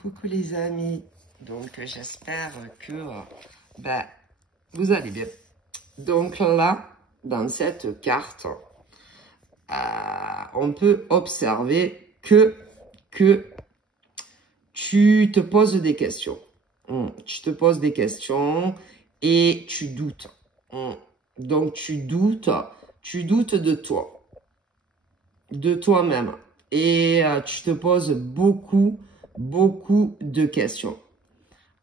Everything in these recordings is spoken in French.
Coucou les amis, donc j'espère que vous allez bien. Donc là, dans cette carte, on peut observer que tu te poses des questions. Tu te poses des questions et tu doutes. Donc tu doutes de toi, de toi-même. Et tu te poses beaucoup de questions.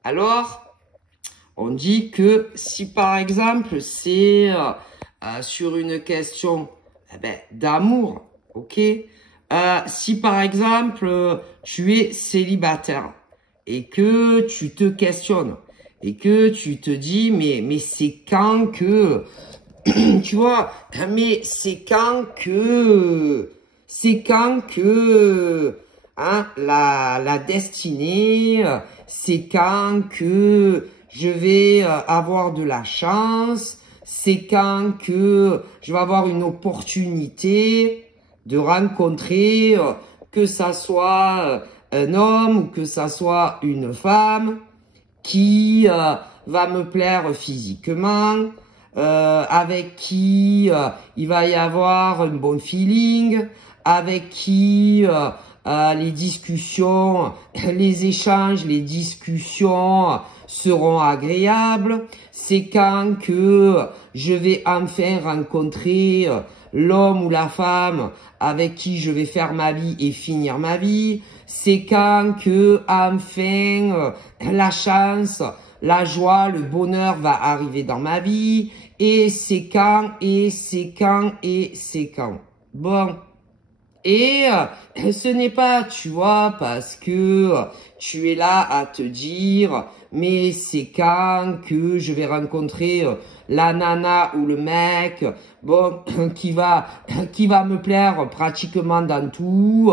Alors, on dit que si par exemple c'est sur une question d'amour, ok, si par exemple tu es célibataire et que tu te questionnes et que tu te dis mais c'est quand que tu vois, mais c'est quand que hein, la destinée, c'est quand que je vais avoir de la chance, c'est quand que je vais avoir une opportunité de rencontrer, que ça soit un homme ou que ça soit une femme qui va me plaire physiquement, avec qui il va y avoir un bon feeling, avec qui les discussions, les échanges, les discussions seront agréables. C'est quand que je vais enfin rencontrer l'homme ou la femme avec qui je vais faire ma vie et finir ma vie. C'est quand que enfin la chance, la joie, le bonheur va arriver dans ma vie. Et c'est quand. Bon. Et ce n'est pas, tu vois, parce que tu es là à te dire, mais c'est quand que je vais rencontrer la nana ou le mec, bon, qui va me plaire pratiquement dans tout,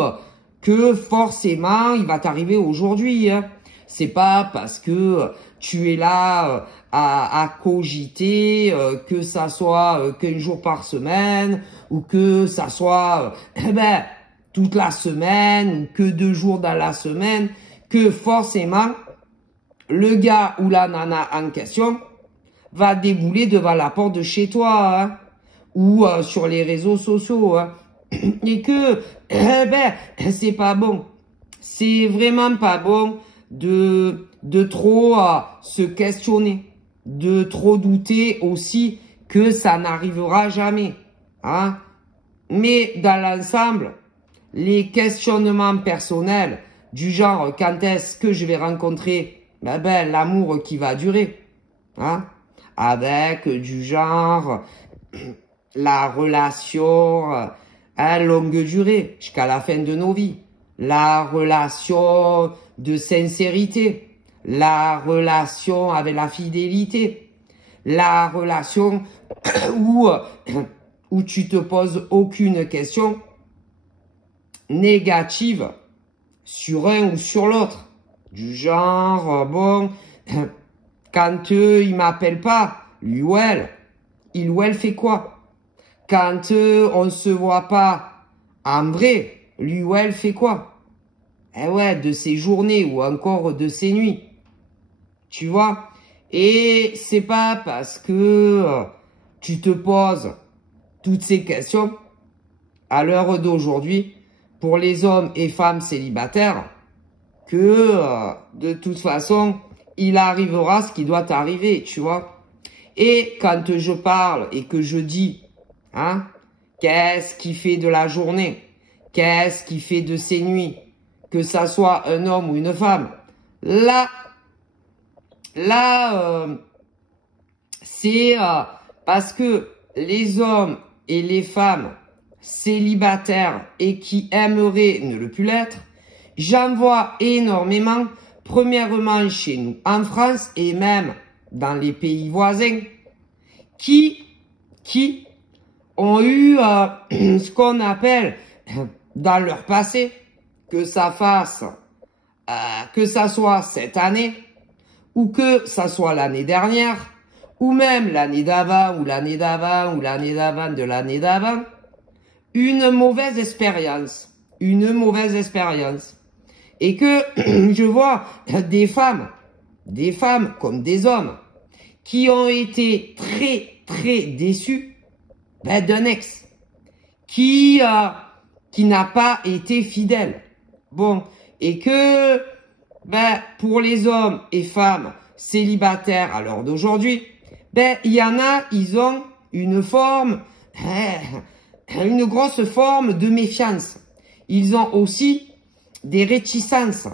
que forcément il va t'arriver aujourd'hui. Hein. C'est pas parce que tu es là à cogiter, que ça soit qu'un jour par semaine, ou que ça soit toute la semaine, ou que 2 jours dans la semaine, que forcément, le gars ou la nana en question va débouler devant la porte de chez toi, hein, ou sur les réseaux sociaux, hein, et que, c'est pas bon. C'est vraiment pas bon de trop se questionner, de trop douter aussi que ça n'arrivera jamais. Hein? Mais dans l'ensemble, les questionnements personnels du genre quand est-ce que je vais rencontrer l'amour qui va durer, hein? Avec du genre la relation à longue durée jusqu'à la fin de nos vies, la relation de sincérité, la relation avec la fidélité, la relation où tu te poses aucune question négative sur un ou sur l'autre. Du genre, bon, quand il m'appelle pas, lui ou elle, il ou elle fait quoi? Quand on se voit pas en vrai, lui ou elle fait quoi? Eh ouais, de ses journées ou encore de ses nuits. Tu vois? Et c'est pas parce que tu te poses toutes ces questions à l'heure d'aujourd'hui pour les hommes et femmes célibataires que de toute façon, il arrivera ce qui doit arriver, tu vois? Et quand je parle et que je dis, hein, qu'est-ce qui fait de la journée? Qu'est-ce qui fait de ses nuits? Que ça soit un homme ou une femme. Là, c'est parce que les hommes et les femmes célibataires et qui aimeraient ne le plus l'être, j'en vois énormément, premièrement chez nous en France et même dans les pays voisins, qui ont eu ce qu'on appelle dans leur passé, que ça soit cette année, ou que ça soit l'année dernière, ou même l'année d'avant, ou l'année d'avant, ou l'année d'avant de l'année d'avant, une mauvaise expérience. et que je vois des femmes comme des hommes, qui ont été très déçus d'un ex, qui n'a pas été fidèle. Bon, et que pour les hommes et femmes célibataires à l'heure d'aujourd'hui, il y en a, ils ont une grosse forme de méfiance. Ils ont aussi des réticences.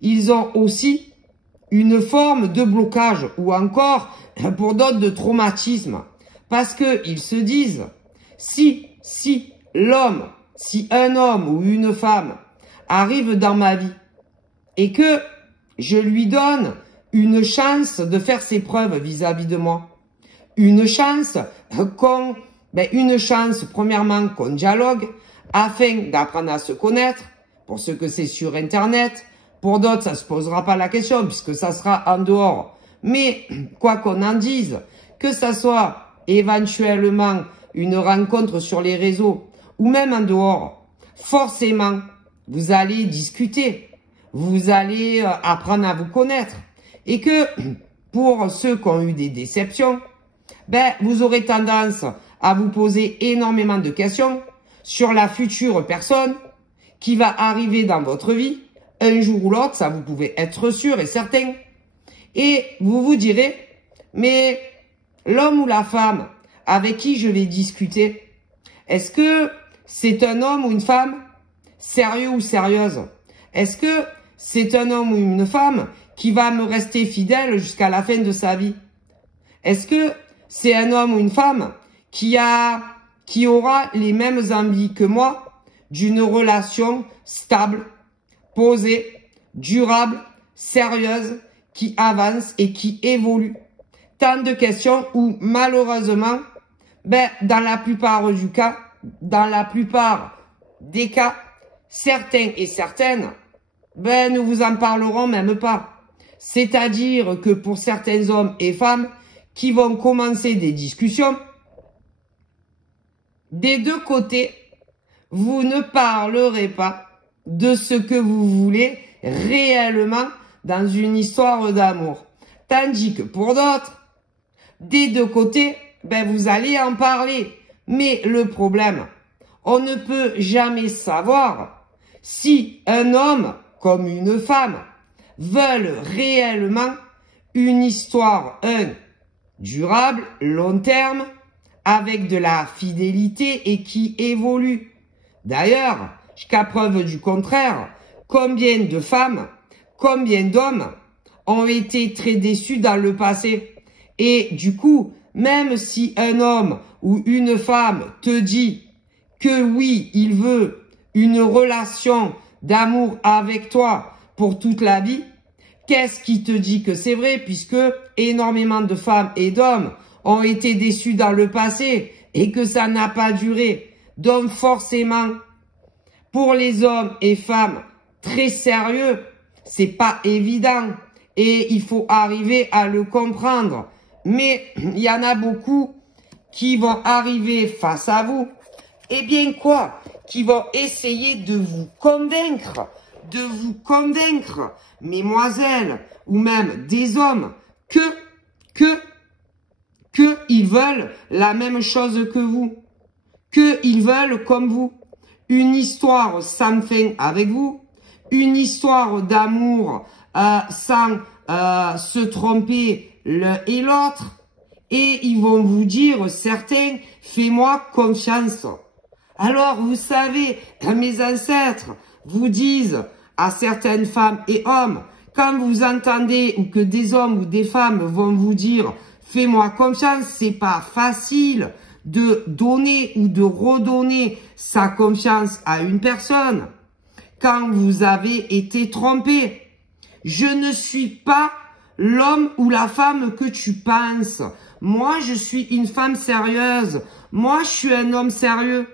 Ils ont aussi une forme de blocage ou encore, pour d'autres, de traumatisme. Parce que ils se disent, si un homme ou une femme arrive dans ma vie et que je lui donne une chance de faire ses preuves vis-à-vis de moi, une chance premièrement qu'on dialogue afin d'apprendre à se connaître, pour ceux que c'est sur Internet, pour d'autres ça se posera pas la question puisque ça sera en dehors. Mais quoi qu'on en dise, que ça soit éventuellement une rencontre sur les réseaux ou même en dehors, forcément vous allez discuter, vous allez apprendre à vous connaître et que pour ceux qui ont eu des déceptions, vous aurez tendance à vous poser énormément de questions sur la future personne qui va arriver dans votre vie, un jour ou l'autre, ça vous pouvez être sûr et certain. Et vous vous direz, mais l'homme ou la femme avec qui je vais discuter, est-ce que c'est un homme ou une femme sérieux ou sérieuse? Est-ce que c'est un homme ou une femme qui va me rester fidèle jusqu'à la fin de sa vie? Est-ce que c'est un homme ou une femme qui aura les mêmes envies que moi d'une relation stable, posée, durable, sérieuse, qui avance et qui évolue? Tant de questions où malheureusement, dans la plupart des cas, certains et certaines, ne vous en parleront même pas. C'est-à-dire que pour certains hommes et femmes qui vont commencer des discussions, des deux côtés, vous ne parlerez pas de ce que vous voulez réellement dans une histoire d'amour. Tandis que pour d'autres, des deux côtés, vous allez en parler. Mais le problème, on ne peut jamais savoir si un homme comme une femme veulent réellement une histoire, durable, long terme, avec de la fidélité et qui évolue. D'ailleurs, jusqu'à preuve du contraire, combien de femmes, combien d'hommes ont été très déçus dans le passé. Et du coup, même si un homme ou une femme te dit que oui, il veut une relation d'amour avec toi pour toute la vie, qu'est-ce qui te dit que c'est vrai, puisque énormément de femmes et d'hommes ont été déçus dans le passé et que ça n'a pas duré. Donc forcément, pour les hommes et femmes très sérieux, c'est pas évident et il faut arriver à le comprendre. Mais il y en a beaucoup qui vont arriver face à vous, et bien quoi, qui vont essayer de vous convaincre, mesdemoiselles, ou même des hommes, que ils veulent la même chose que vous, qu'ils veulent comme vous, une histoire sans fin avec vous, une histoire d'amour sans se tromper l'un et l'autre, et ils vont vous dire, certains, fais-moi confiance. Alors, vous savez, mes ancêtres vous disent à certaines femmes et hommes, quand vous entendez ou que des hommes ou des femmes vont vous dire, fais-moi confiance, c'est pas facile de donner ou de redonner sa confiance à une personne quand vous avez été trompé. Je ne suis pas l'homme ou la femme que tu penses. Moi, je suis une femme sérieuse. Moi, je suis un homme sérieux.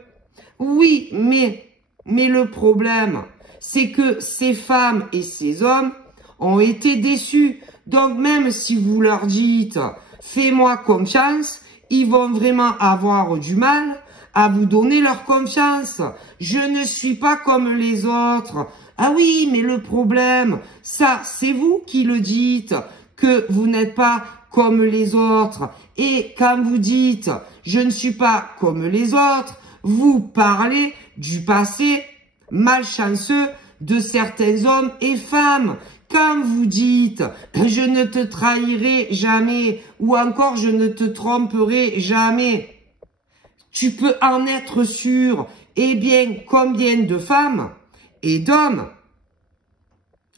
Oui, mais le problème, c'est que ces femmes et ces hommes ont été déçus. Donc, même si vous leur dites, fais-moi confiance, ils vont vraiment avoir du mal à vous donner leur confiance. Je ne suis pas comme les autres. Ah oui, mais le problème, ça, c'est vous qui le dites, que vous n'êtes pas comme les autres. Et quand vous dites « je ne suis pas comme les autres », vous parlez du passé malchanceux de certains hommes et femmes. Quand vous dites « je ne te trahirai jamais » ou encore « je ne te tromperai jamais », tu peux en être sûr. Eh bien, combien de femmes et d'hommes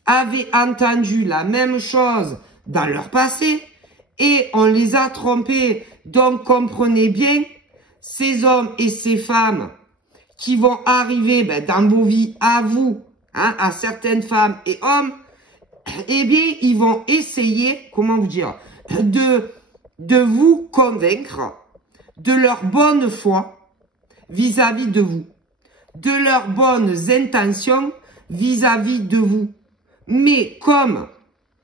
avaient entendu la même chose dans leur passé et on les a trompés. Donc, comprenez bien, ces hommes et ces femmes qui vont arriver dans vos vies, à vous, hein, à certaines femmes et hommes, eh bien, ils vont essayer, comment vous dire, de vous convaincre de leur bonne foi vis-à-vis de vous, de leurs bonnes intentions vis-à-vis de vous. Mais comme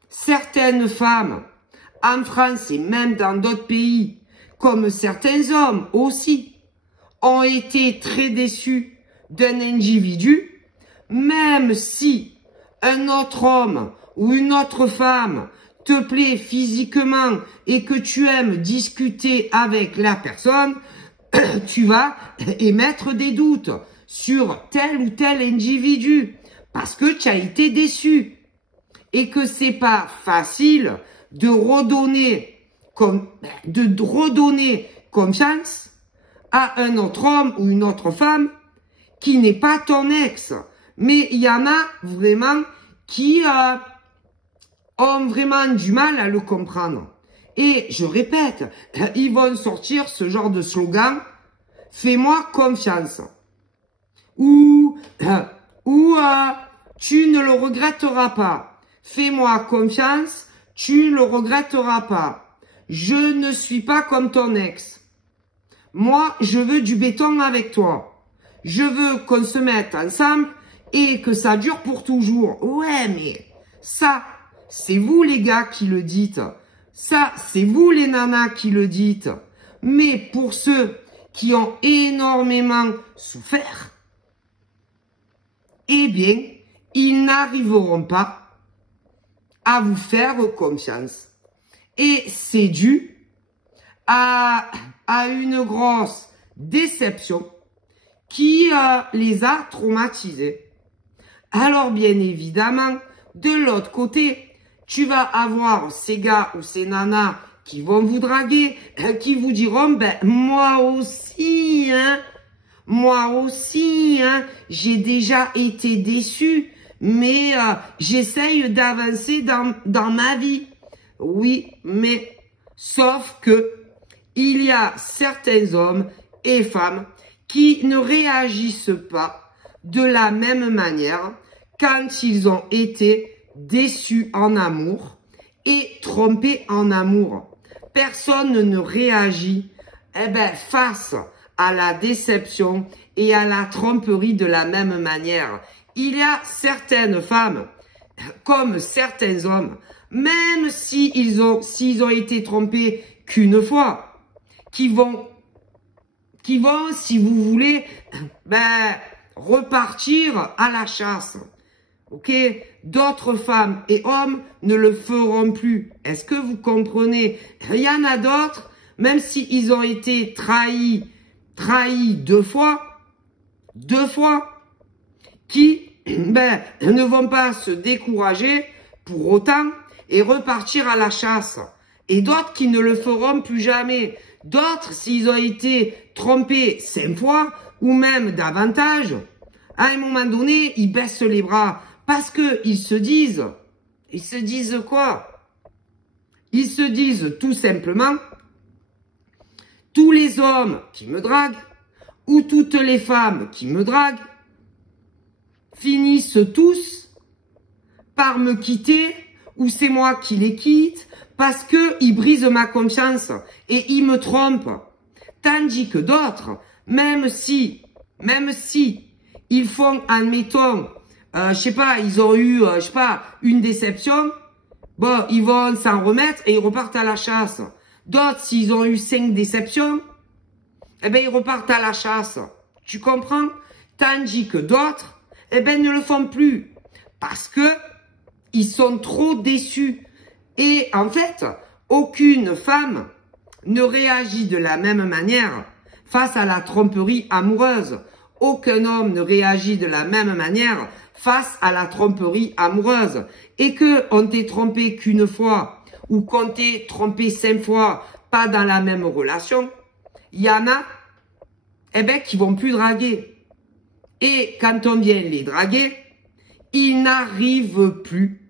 certaines femmes, en France et même dans d'autres pays, comme certains hommes aussi, ont été très déçus d'un individu, même si un autre homme ou une autre femme te plaît physiquement et que tu aimes discuter avec la personne, tu vas émettre des doutes sur tel ou tel individu parce que tu as été déçu et que c'est pas facile de redonner confiance à un autre homme ou une autre femme qui n'est pas ton ex. Mais il y en a vraiment qui ont vraiment du mal à le comprendre. Et je répète, ils vont sortir ce genre de slogan, fais-moi confiance. Ou tu ne le regretteras pas. Fais-moi confiance, tu ne le regretteras pas. Je ne suis pas comme ton ex. Moi, je veux du béton avec toi. Je veux qu'on se mette ensemble et que ça dure pour toujours. Ouais, mais ça, c'est vous les gars qui le dites. Ça, c'est vous les nanas qui le dites. Mais pour ceux qui ont énormément souffert, eh bien, ils n'arriveront pas à vous faire confiance. Et c'est dû à une grosse déception qui les a traumatisés. Alors, bien évidemment, de l'autre côté, tu vas avoir ces gars ou ces nanas qui vont vous draguer, qui vous diront, ben, moi aussi, j'ai déjà été déçu, mais j'essaye d'avancer dans ma vie. Oui, mais sauf que il y a certains hommes et femmes qui ne réagissent pas de la même manière quand ils ont été déçus en amour et trompés en amour. Personne ne réagit face à la déception et à la tromperie de la même manière. Il y a certaines femmes, comme certains hommes, même s'ils ont été trompés qu'une fois, qui vont, si vous voulez, repartir à la chasse. Ok? D'autres femmes et hommes ne le feront plus. Est-ce que vous comprenez? Il y en a d'autres, même s'ils ont été trahis deux fois, qui ne vont pas se décourager pour autant et repartir à la chasse. Et d'autres qui ne le feront plus jamais. D'autres, s'ils ont été trompés 5 fois ou même davantage, à un moment donné, ils baissent les bras parce que ils se disent quoi? Ils se disent tout simplement, tous les hommes qui me draguent ou toutes les femmes qui me draguent finissent tous par me quitter ou c'est moi qui les quitte parce que ils brisent ma confiance et ils me trompent. Tandis que d'autres, même si ils font, admettons, je sais pas, ils ont eu, une déception, bon, ils vont s'en remettre et ils repartent à la chasse. D'autres, s'ils ont eu 5 déceptions, ils repartent à la chasse. Tu comprends? Tandis que d'autres, ne le font plus. Parce que ils sont trop déçus. Et en fait, aucune femme ne réagit de la même manière face à la tromperie amoureuse. Aucun homme ne réagit de la même manière face à la tromperie amoureuse. Et que on t'ait trompé qu'une fois ou qu'on t'ait trompé 5 fois, pas dans la même relation, il y en a, eh ben, qui vont plus draguer. Et quand on vient les draguer, ils n'arrivent plus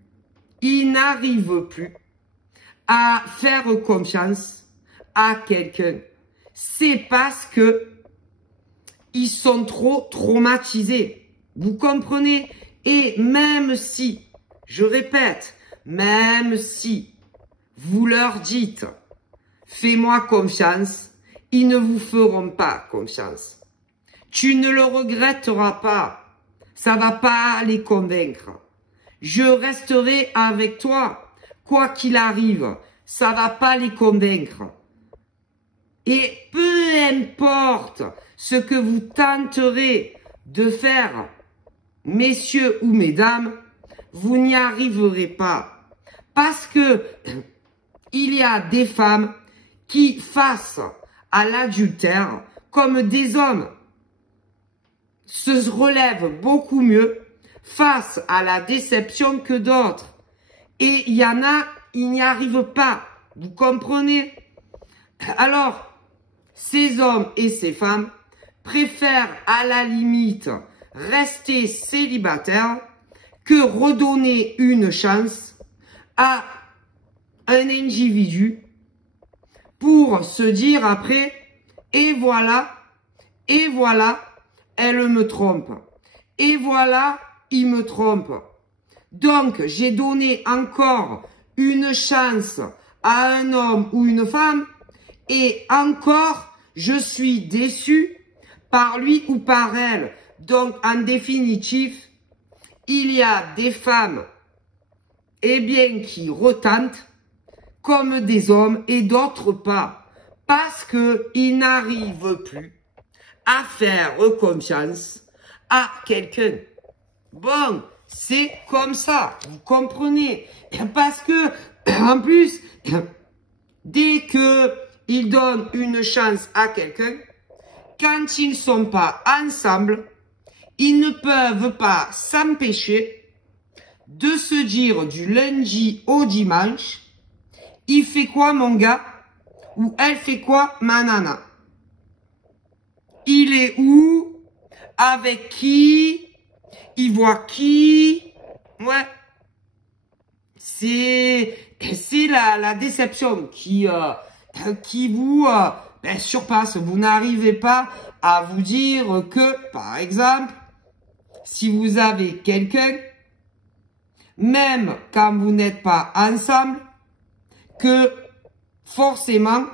à faire confiance à quelqu'un. C'est parce que ils sont trop traumatisés. Vous comprenez? Et même si, je répète, même si vous leur dites « fais-moi confiance », ils ne vous feront pas confiance. Tu ne le regretteras pas. Ça va pas les convaincre. Je resterai avec toi, quoi qu'il arrive. Ça va pas les convaincre. Et peu importe ce que vous tenterez de faire, messieurs ou mesdames, vous n'y arriverez pas. Parce que il y a des femmes qui, face à l'adultère, comme des hommes, se relèvent beaucoup mieux face à la déception que d'autres. Et il y en a, ils n'y arrivent pas. Vous comprenez? Alors, ces hommes et ces femmes préfèrent à la limite rester célibataires que redonner une chance à un individu pour se dire après, et voilà, elle me trompe. Et voilà, il me trompe. Donc, j'ai donné encore une chance à un homme ou une femme et encore, je suis déçu par lui ou par elle. Donc, en définitive, il y a des femmes, eh bien, qui retentent comme des hommes et d'autres pas. Parce qu'ils n'arrivent plus à faire confiance à quelqu'un. Bon, c'est comme ça, vous comprenez? Parce que, en plus, dès que ils donnent une chance à quelqu'un, quand ils ne sont pas ensemble, ils ne peuvent pas s'empêcher de se dire du lundi au dimanche, il fait quoi mon gars? Ou elle fait quoi ma nana? Il est où? Avec qui? Il voit qui? Ouais. C'est la déception qui vous surpasse. Vous n'arrivez pas à vous dire que, par exemple, si vous avez quelqu'un, même quand vous n'êtes pas ensemble, que forcément,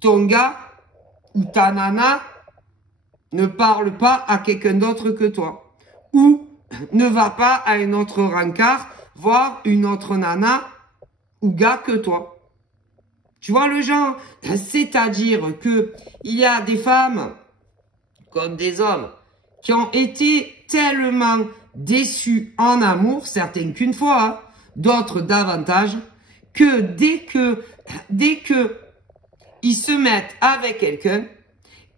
ton gars ou ta nana ne parle pas à quelqu'un d'autre que toi. Ou ne va pas à un autre rencard voir une autre nana ou gars que toi. Tu vois le genre? C'est-à-dire que il y a des femmes comme des hommes qui ont été tellement déçus en amour, certaines qu'une fois, hein, d'autres davantage, que dès que ils se mettent avec quelqu'un,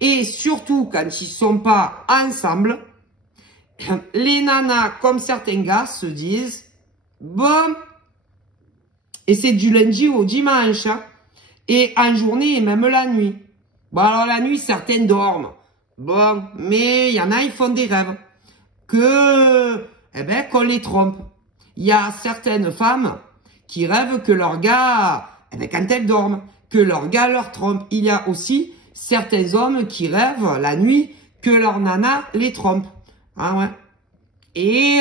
et surtout quand ils sont pas ensemble, les nanas, comme certains gars, se disent, bon, et c'est du lundi au dimanche, hein, et en journée et même la nuit. Bon, alors la nuit, certaines dorment. Bon, mais il y en a, ils font des rêves. Qu'on les trompe. Il y a certaines femmes qui rêvent que leur gars, quand elles dorment, que leur gars leur trompe. Il y a aussi certains hommes qui rêvent la nuit que leur nana les trompe. Ah ouais. Et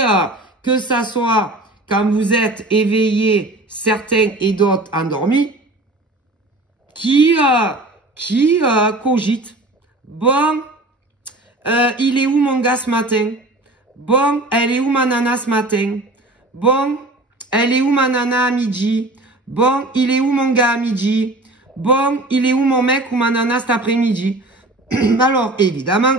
que ça soit quand vous êtes éveillés, certains et d'autres endormis, qui cogitent. Bon, il est où mon gars ce matin? Bon, elle est où ma nana ce matin? Bon, elle est où ma nana à midi? Bon, il est où mon gars à midi? Bon, il est où mon mec ou ma nana cet après-midi? Alors, évidemment,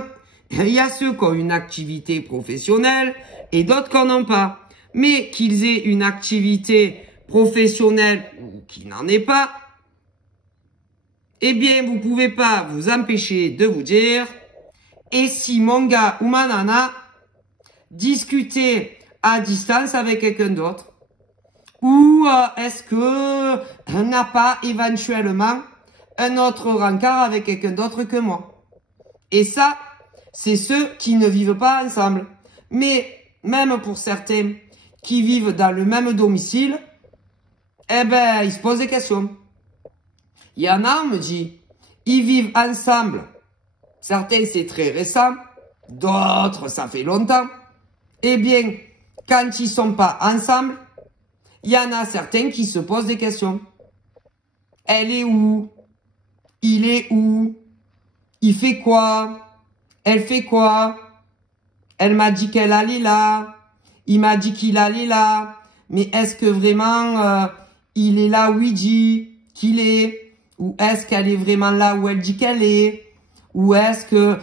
il y a ceux qui ont une activité professionnelle et d'autres qui n'en ont pas. mais qu'ils aient une activité professionnelle ou qu'ils n'en aient pas, eh bien, vous pouvez pas vous empêcher de vous dire, et si mon gars ou ma nana discutait à distance avec quelqu'un d'autre? Ou est-ce que n'a pas éventuellement un autre rencard avec quelqu'un d'autre que moi? Et ça, c'est ceux qui ne vivent pas ensemble. Mais même pour certains qui vivent dans le même domicile, eh ben, ils se posent des questions. Il y en a, on me dit, ils vivent ensemble. Certains, c'est très récent. D'autres, ça fait longtemps. Eh bien, quand ils sont pas ensemble, il y en a certains qui se posent des questions. Elle est où? Il est où? Il fait quoi? Elle fait quoi? Elle m'a dit qu'elle allait là. Il m'a dit qu'il allait là. Mais est-ce que vraiment il est là où il dit qu'il est? Ou est-ce qu'elle est vraiment là où elle dit qu'elle est? Ou est-ce que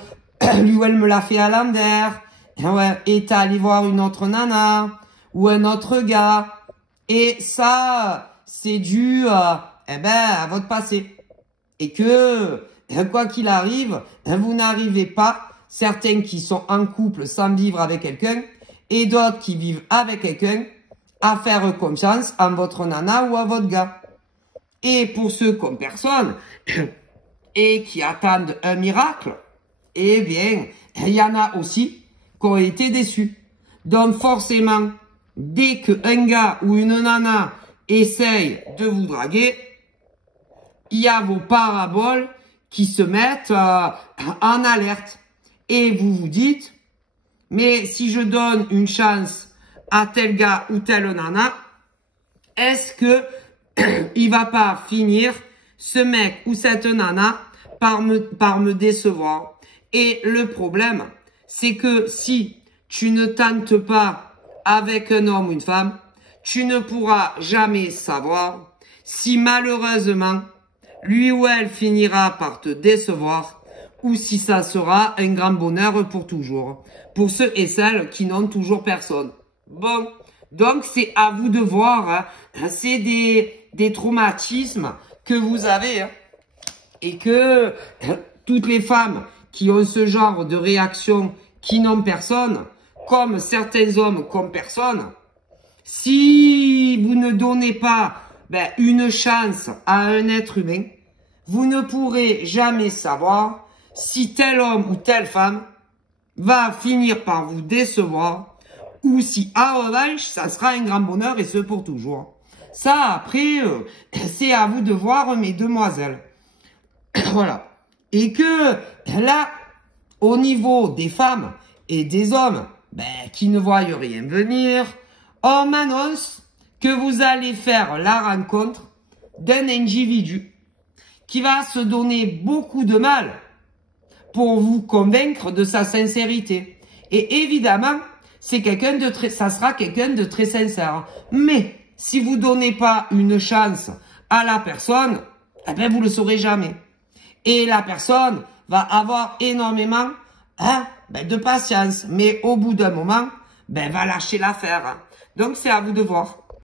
lui ou elle me l'a fait à l'envers? Ouais, et t'es allé voir une autre nana ou un autre gars? Et ça, c'est dû à votre passé. Et que, quoi qu'il arrive, vous n'arrivez pas, certains qui sont en couple sans vivre avec quelqu'un, et d'autres qui vivent avec quelqu'un, à faire confiance en votre nana ou à votre gars. Et pour ceux comme personne, et qui attendent un miracle, eh bien, il y en a aussi qui ont été déçus. Donc forcément, dès qu'un gars ou une nana essaye de vous draguer, il y a vos paraboles qui se mettent en alerte. Et vous vous dites, mais si je donne une chance à tel gars ou telle nana, est-ce que il va pas finir, ce mec ou cette nana, par me décevoir? Et le problème, c'est que si tu ne tentes pas avec un homme ou une femme, tu ne pourras jamais savoir si malheureusement, lui ou elle finira par te décevoir ou si ça sera un grand bonheur pour toujours. Pour ceux et celles qui n'ont toujours personne. Bon, donc c'est à vous de voir. Hein. C'est des traumatismes que vous avez. Hein. Et que toutes les femmes qui ont ce genre de réaction, qui n'ont personne, comme certains hommes comme personne, si vous ne donnez pas une chance à un être humain, vous ne pourrez jamais savoir si tel homme ou telle femme va finir par vous décevoir ou si, en revanche, ça sera un grand bonheur et ce pour toujours. Ça, après, c'est à vous de voir, mes demoiselles. Voilà. Et que là, au niveau des femmes et des hommes qui ne voient rien venir, on m'annonce que vous allez faire la rencontre d'un individu qui va se donner beaucoup de mal pour vous convaincre de sa sincérité. Et évidemment, c'est quelqu'un de très, ça sera quelqu'un de très sincère. Mais si vous donnez pas une chance à la personne, eh ben vous le saurez jamais. Et la personne va avoir énormément de patience. Mais au bout d'un moment, va lâcher l'affaire. Donc c'est à vous de voir.